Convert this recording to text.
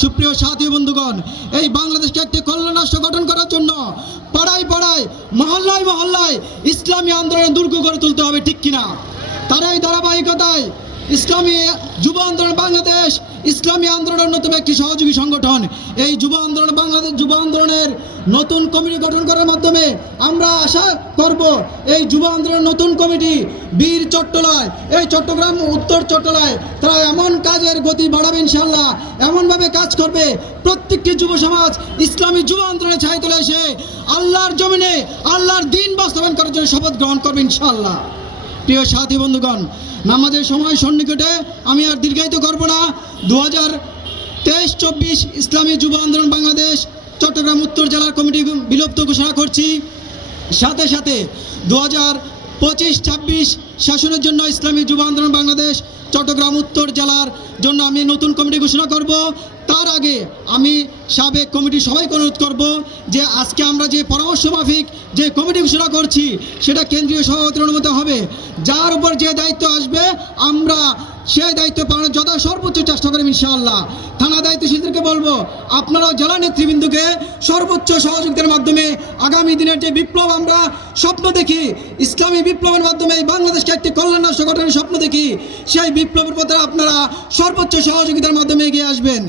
সুপ্রিয় সাথী বন্ধুগণ, এই বাংলাদেশকে একটি কল্যাণ রাষ্ট্র গঠন করার জন্য পাড়ায় পাড়ায়, মহল্লায় মহল্লায় ইসলামী আন্দোলন দুর্গ গড়ে তুলতে হবে, ঠিক কিনা? তার এই ধারাবাহিকতায় ইসলামী যুব আন্দোলন বাংলাদেশ ইসলামী আন্দোলনের অন্যতম একটি সহযোগী সংগঠন। এই যুব আন্দোলন বাংলাদেশ যুব আন্দোলনের নতুন কমিটি গঠন করার মাধ্যমে আমরা আশা করব এই যুব আন্দোলনের নতুন কমিটি বীর চট্টলায়, এই চট্টগ্রাম উত্তর চট্টলায় তারা এমন কাজের গতি বাড়াবে ইনশাআল্লাহ, এমনভাবে কাজ করবে প্রত্যেকটি যুব সমাজ ইসলামী যুব আন্দোলনের ছায়া তলে এসে আল্লাহর জমিনে আল্লাহর দিন বাস্তবায়ন করার জন্য শপথ গ্রহণ করবে ইনশাআল্লাহ। প্রিয় সাথী বন্ধুগণ, নামাজের সময় সন্নিকটে, আমি আর দীর্ঘায়িত করব না। 2023-24 ইসলামী যুব আন্দোলন বাংলাদেশ চট্টগ্রাম উত্তর জেলার কমিটি বিলুপ্ত ঘোষণা করছি। সাথে সাথে 2025-26 শাসনের জন্য ইসলামী যুব আন্দোলন বাংলাদেশ চট্টগ্রাম উত্তর জেলার জন্য আমি নতুন কমিটি ঘোষণা করব। তার আগে আমি সাবেক কমিটি সবাইকে অনুরোধ করব যে আজকে আমরা যে পরামর্শ মাফিক যে কমিটি ঘোষণা করছি সেটা কেন্দ্রীয় সভাপতির অনুমতি হবে। যার উপর যে দায়িত্ব আসবে আমরা সেই দায়িত্ব পালনের সর্বোচ্চ চেষ্টা করব ইনশাআল্লাহ। থানা দায়িত্বশীলদেরকে বলবো আপনারাও জেলা নেতৃবৃন্দকে সর্বোচ্চ সহযোগিতার মাধ্যমে আগামী দিনের যে বিপ্লব আমরা স্বপ্ন দেখি, ইসলামী বিপ্লবের মাধ্যমে বাংলাদেশকে একটি কল্যাণ রাষ্ট্র গঠনের স্বপ্ন দেখি, সেই বিপ্লবের পথে আপনারা সর্বোচ্চ সহযোগিতার মাধ্যমে এগিয়ে আসবেন।